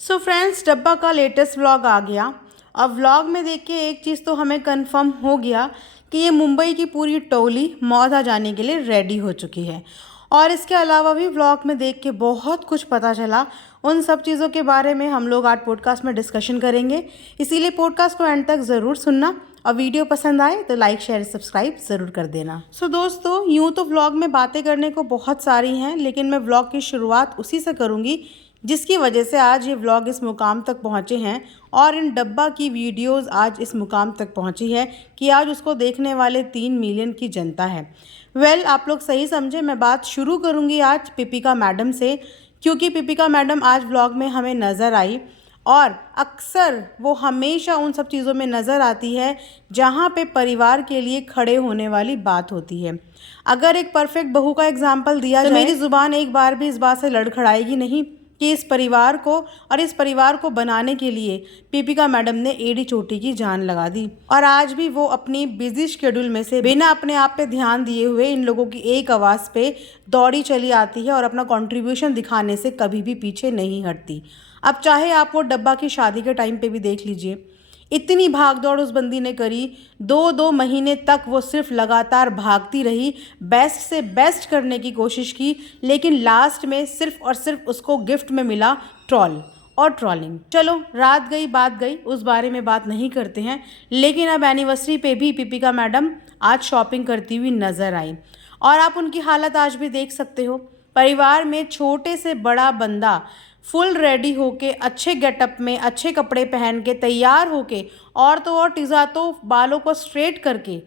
So friends, डब्बा का latest vlog आ गया। अब व्लॉग में देख के एक चीज़ तो हमें कंफर्म हो गया कि ये मुंबई की पूरी टोली मौधा जाने के लिए रेडी हो चुकी है। और इसके अलावा भी व्लॉग में देख के बहुत कुछ पता चला। उन सब चीज़ों के बारे में हम लोग आज पॉडकास्ट में डिस्कशन करेंगे, इसीलिए पॉडकास्ट को एंड तक ज़रूर सुनना। और वीडियो पसंद आए तो लाइक शेयर सब्सक्राइब ज़रूर कर देना। सो दोस्तों, यूँ तो व्लॉग में बातें करने को बहुत सारी हैं, लेकिन मैं व्लॉग की शुरुआत उसी से करूँगी जिसकी वजह से आज ये व्लॉग इस मुकाम तक पहुँचे हैं और इन डब्बा की वीडियोस आज इस मुकाम तक पहुँची है कि आज उसको देखने वाले 3 मिलियन की जनता है। आप लोग सही समझे। मैं बात शुरू करूँगी आज पिपिका मैडम से, क्योंकि पिपिका मैडम आज व्लॉग में हमें नज़र आई और अक्सर वो हमेशा उन सब चीज़ों में नज़र आती है जहाँ पे परिवार के लिए खड़े होने वाली बात होती है। अगर एक परफेक्ट बहू का एग्जाम्पल दिया जाए तो मेरी ज़ुबान एक बार भी इस बात से लड़खड़ाएगी नहीं कि इस परिवार को बनाने के लिए पिपिका मैडम ने एड़ी चोटी की जान लगा दी। और आज भी वो अपनी बिजी शेड्यूल में से बिना अपने आप पे ध्यान दिए हुए इन लोगों की एक आवाज़ पे दौड़ी चली आती है और अपना कंट्रीब्यूशन दिखाने से कभी भी पीछे नहीं हटती। अब चाहे आप वो डब्बा की शादी के टाइम पे भी देख लीजिए, इतनी भाग दौड़ उस बंदी ने करी। 2 महीने तक वो सिर्फ लगातार भागती रही, बेस्ट से बेस्ट करने की कोशिश की, लेकिन लास्ट में सिर्फ और सिर्फ उसको गिफ्ट में मिला ट्रॉल और ट्रॉलिंग। चलो, रात गई बात गई, उस बारे में बात नहीं करते हैं। लेकिन अब एनिवर्सरी पे भी पिपिका मैडम आज शॉपिंग करती हुई नजर आई और आप उनकी हालत आज भी देख सकते हो। परिवार में छोटे से बड़ा बंदा फुल रेडी होके, अच्छे गेटअप में, अच्छे कपड़े पहन के, तैयार होके और तो और टिज़ातो बालों को स्ट्रेट करके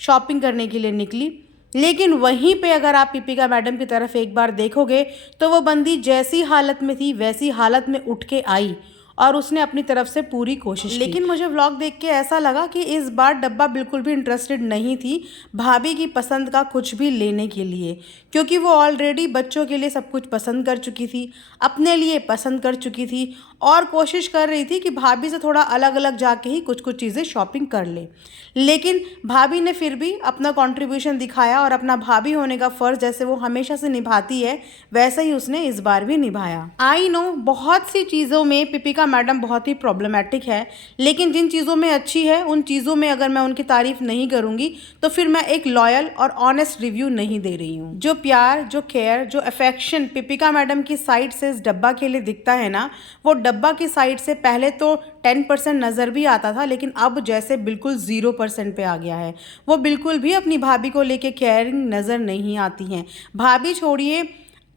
शॉपिंग करने के लिए निकली। लेकिन वहीं पे अगर आप पिपिका मैडम की तरफ एक बार देखोगे तो वो बंदी जैसी हालत में थी वैसी हालत में उठ के आई और उसने अपनी तरफ से पूरी कोशिश की। लेकिन मुझे व्लॉग देख के ऐसा लगा कि इस बार डब्बा बिल्कुल भी इंटरेस्टेड नहीं थी भाभी की पसंद का कुछ भी लेने के लिए, क्योंकि वो ऑलरेडी बच्चों के लिए सब कुछ पसंद कर चुकी थी, अपने लिए पसंद कर चुकी थी और कोशिश कर रही थी कि भाभी से थोड़ा अलग अलग जाके ही कुछ कुछ चीज़ें शॉपिंग कर ले। लेकिन भाभी ने फिर भी अपना कंट्रीब्यूशन दिखाया और अपना भाभी होने का फ़र्ज़ जैसे वो हमेशा से निभाती है वैसा ही उसने इस बार भी निभाया। आई नो, बहुत सी चीज़ों में पिपिका मैडम बहुत ही प्रॉब्लमेटिक है, लेकिन जिन चीज़ों में अच्छी है उन चीज़ों में अगर मैं उनकी तारीफ़ नहीं करूँगी तो फिर मैं एक लॉयल और ऑनेस्ट रिव्यू नहीं दे रही हूँ। जो प्यार, जो केयर, जो अफेक्शन पिपिका मैडम की साइड से इस डब्बा के लिए दिखता है ना, वो डब्बा की साइड से पहले तो 10% नज़र भी आता था, लेकिन अब जैसे बिल्कुल 0% पे आ गया है। वो बिल्कुल भी अपनी भाभी को लेके केयरिंग नज़र नहीं आती हैं। भाभी छोड़िए,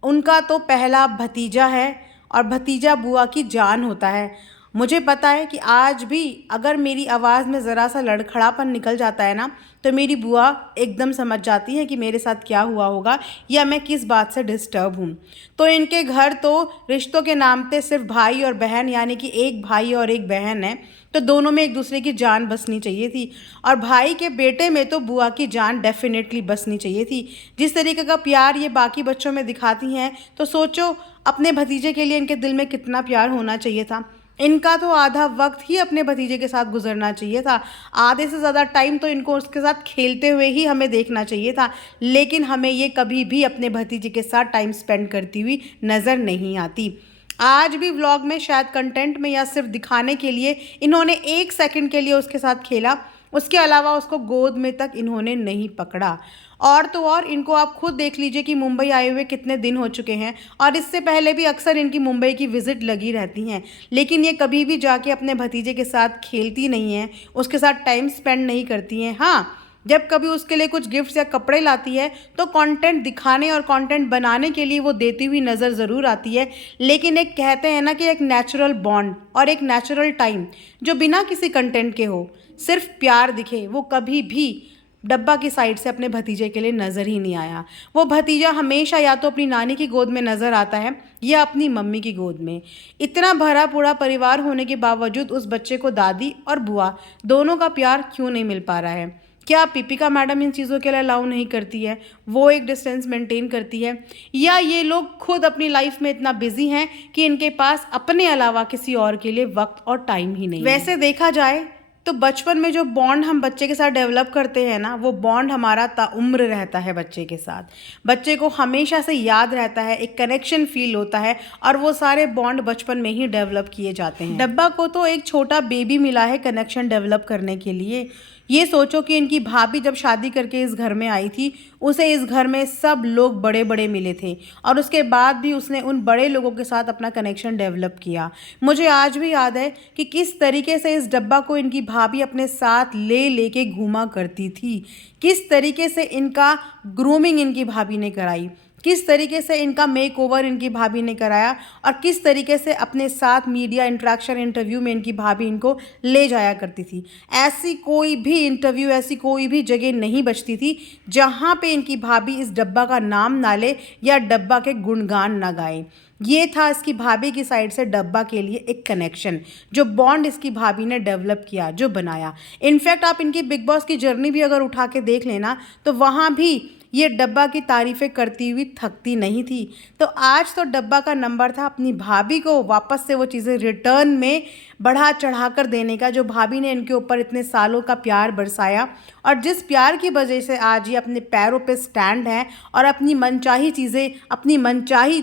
उनका तो पहला भतीजा है और भतीजा बुआ की जान होता है। मुझे पता है कि आज भी अगर मेरी आवाज़ में ज़रा सा लड़खड़ापन निकल जाता है ना तो मेरी बुआ एकदम समझ जाती है कि मेरे साथ क्या हुआ होगा या मैं किस बात से डिस्टर्ब हूँ। तो इनके घर तो रिश्तों के नाम पे सिर्फ भाई और बहन, यानी कि एक भाई और एक बहन है, तो दोनों में एक दूसरे की जान बसनी चाहिए थी। और भाई के बेटे में तो बुआ की जान डेफिनेटली बसनी चाहिए थी। जिस तरीके का प्यार ये बाकी बच्चों में दिखाती हैं, तो सोचो अपने भतीजे के लिए इनके दिल में कितना प्यार होना चाहिए था। इनका तो आधा वक्त ही अपने भतीजे के साथ गुजरना चाहिए था, आधे से ज़्यादा टाइम तो इनको उसके साथ खेलते हुए ही हमें देखना चाहिए था। लेकिन हमें ये कभी भी अपने भतीजे के साथ टाइम स्पेंड करती हुई नज़र नहीं आती। आज भी व्लॉग में शायद कंटेंट में या सिर्फ दिखाने के लिए इन्होंने 1 सेकंड के लिए उसके साथ खेला, उसके अलावा उसको गोद में तक इन्होंने नहीं पकड़ा। और तो और इनको आप खुद देख लीजिए कि मुंबई आए हुए कितने दिन हो चुके हैं और इससे पहले भी अक्सर इनकी मुंबई की विज़िट लगी रहती हैं, लेकिन ये कभी भी जाके अपने भतीजे के साथ खेलती नहीं हैं, उसके साथ टाइम स्पेंड नहीं करती हैं। हाँ, जब कभी उसके लिए कुछ गिफ्ट्स या कपड़े लाती है तो कंटेंट दिखाने और कंटेंट बनाने के लिए वो देती हुई नज़र ज़रूर आती है। लेकिन एक कहते हैं ना कि एक नेचुरल बॉन्ड और एक नेचुरल टाइम जो बिना किसी कंटेंट के हो, सिर्फ प्यार दिखे, वो कभी भी डब्बा की साइड से अपने भतीजे के लिए नज़र ही नहीं आया। वो भतीजा हमेशा या तो अपनी नानी की गोद में नज़र आता है या अपनी मम्मी की गोद में। इतना भरा पूरा परिवार होने के बावजूद उस बच्चे को दादी और बुआ दोनों का प्यार क्यों नहीं मिल पा रहा है? क्या पिपिका मैडम इन चीज़ों के लिए अलाउ नहीं करती है, वो एक डिस्टेंस मेंटेन करती है, या ये लोग खुद अपनी लाइफ में इतना बिजी हैं कि इनके पास अपने अलावा किसी और के लिए वक्त और टाइम ही नहीं है? वैसे देखा जाए तो बचपन में जो बॉन्ड हम बच्चे के साथ डेवलप करते हैं ना, वो बॉन्ड हमारा ताउम्र रहता है बच्चे के साथ। बच्चे को हमेशा से याद रहता है, एक कनेक्शन फील होता है और वो सारे बॉन्ड बचपन में ही डेवलप किए जाते हैं। डब्बा को तो एक छोटा बेबी मिला है कनेक्शन डेवलप करने के लिए। ये सोचो कि इनकी भाभी जब शादी करके इस घर में आई थी, उसे इस घर में सब लोग बड़े बड़े मिले थे और उसके बाद भी उसने उन बड़े लोगों के साथ अपना कनेक्शन डेवलप किया। मुझे आज भी याद है कि किस तरीके से इस डब्बा को इनकी भाभी अपने साथ ले लेके घूमा करती थी, किस तरीके से इनका ग्रूमिंग इनकी भाभी ने कराई, किस तरीके से इनका मेक ओवर इनकी भाभी ने कराया और किस तरीके से अपने साथ मीडिया इंटरेक्शन इंटरव्यू में इनकी भाभी इनको ले जाया करती थी। ऐसी कोई भी इंटरव्यू, ऐसी कोई भी जगह नहीं बचती थी जहाँ पे इनकी भाभी इस डब्बा का नाम ना ले या डब्बा के गुणगान ना गाए। ये था इसकी भाभी की साइड से डब्बा के लिए एक कनेक्शन, जो बॉन्ड इसकी भाभी ने डेवलप किया, जो बनाया। इनफैक्ट आप इनकी बिग बॉस की जर्नी भी अगर उठा के देख लेना तो वहाँ भी ये डब्बा की तारीफ़ें करती हुई थकती नहीं थी। तो आज तो डब्बा का नंबर था अपनी भाभी को वापस से वो चीज़ें रिटर्न में बढ़ा चढ़ा कर देने का, जो भाभी ने इनके ऊपर इतने सालों का प्यार बरसाया और जिस प्यार की वजह से आज ये अपने पैरों पे स्टैंड है और अपनी मनचाही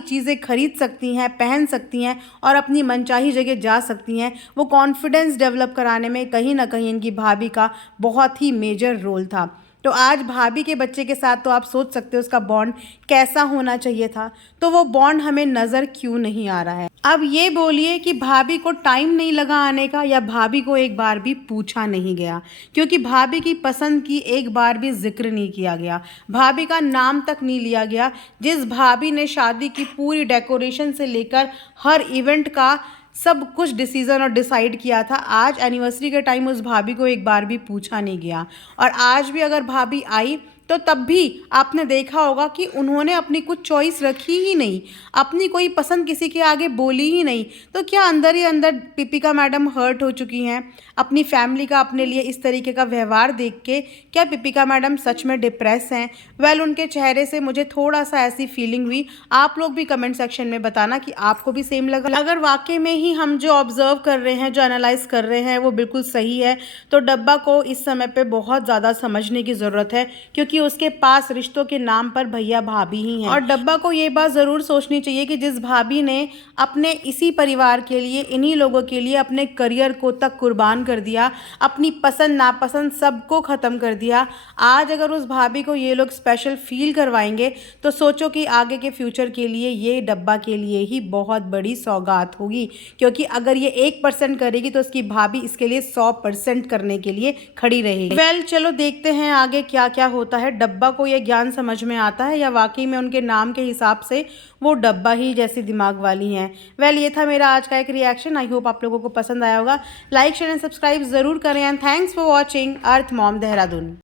चीज़ें खरीद सकती हैं, पहन सकती हैं और अपनी मनचाही जगह जा सकती हैं। वो कॉन्फिडेंस डेवलप कराने में कहीं ना कहीं इनकी भाभी का बहुत ही मेजर रोल था। तो आज भाभी के बच्चे के साथ तो आप सोच सकते हो उसका बॉन्ड कैसा होना चाहिए था, तो वो बॉन्ड हमें नज़र क्यों नहीं आ रहा है। अब ये बोलिए कि भाभी को टाइम नहीं लगा आने का या भाभी को एक बार भी पूछा नहीं गया, क्योंकि भाभी की पसंद की एक बार भी जिक्र नहीं किया गया, भाभी का नाम तक नहीं लिया गया। जिस भाभी ने शादी की पूरी डेकोरेशन से लेकर हर इवेंट का सब कुछ डिसीज़न और डिसाइड किया था, आज एनिवर्सरी के टाइम उस भाभी को एक बार भी पूछा नहीं गया। और आज भी अगर भाभी आई तो तब भी आपने देखा होगा कि उन्होंने अपनी कुछ चॉइस रखी ही नहीं, अपनी कोई पसंद किसी के आगे बोली ही नहीं। तो क्या अंदर ही अंदर दीपिका मैडम हर्ट हो चुकी हैं अपनी फैमिली का अपने लिए इस तरीके का व्यवहार देख के? क्या दीपिका मैडम सच में डिप्रेस हैं? वेल, उनके चेहरे से मुझे थोड़ा सा ऐसी फीलिंग हुई। आप लोग भी कमेंट सेक्शन में बताना कि आपको भी सेम लगा। अगर वाकई में ही हम जो ऑब्जर्व कर रहे हैं, जो एनालाइज कर रहे हैं वो बिल्कुल सही है, तो डब्बा को इस समय पे बहुत ज़्यादा समझने की ज़रूरत है, क्योंकि उसके पास रिश्तों के नाम पर भैया भाभी ही हैं। और डब्बा को ये बात ज़रूर सोचनी चाहिए कि जिस भाभी ने अपने इसी परिवार के लिए, इन्हीं लोगों के लिए अपने करियर को तक कुर्बान कर दिया, अपनी पसंद नापसंद सबको ख़त्म कर दिया, आज अगर उस भाभी को ये लोग स्पेशल फील करवाएंगे तो सोचो कि आगे के फ्यूचर के लिए ये डब्बा के लिए ही बहुत बड़ी सौगात होगी। क्योंकि अगर ये 1% करेगी तो उसकी भाभी इसके लिए 100% करने के लिए खड़ी रहेगी। वेल, चलो देखते हैं आगे क्या क्या होता है। डब्बा को ये ज्ञान समझ में आता है या वाकई में उनके नाम के हिसाब से वो डब्बा ही जैसी दिमाग वाली हैं। वेल, ये था मेरा आज का एक रिएक्शन। आई होप आप लोगों को पसंद आया होगा। लाइक, शेयर एंड सब्सक्राइब ज़रूर करें and thanks for watching earth mom Dehradun.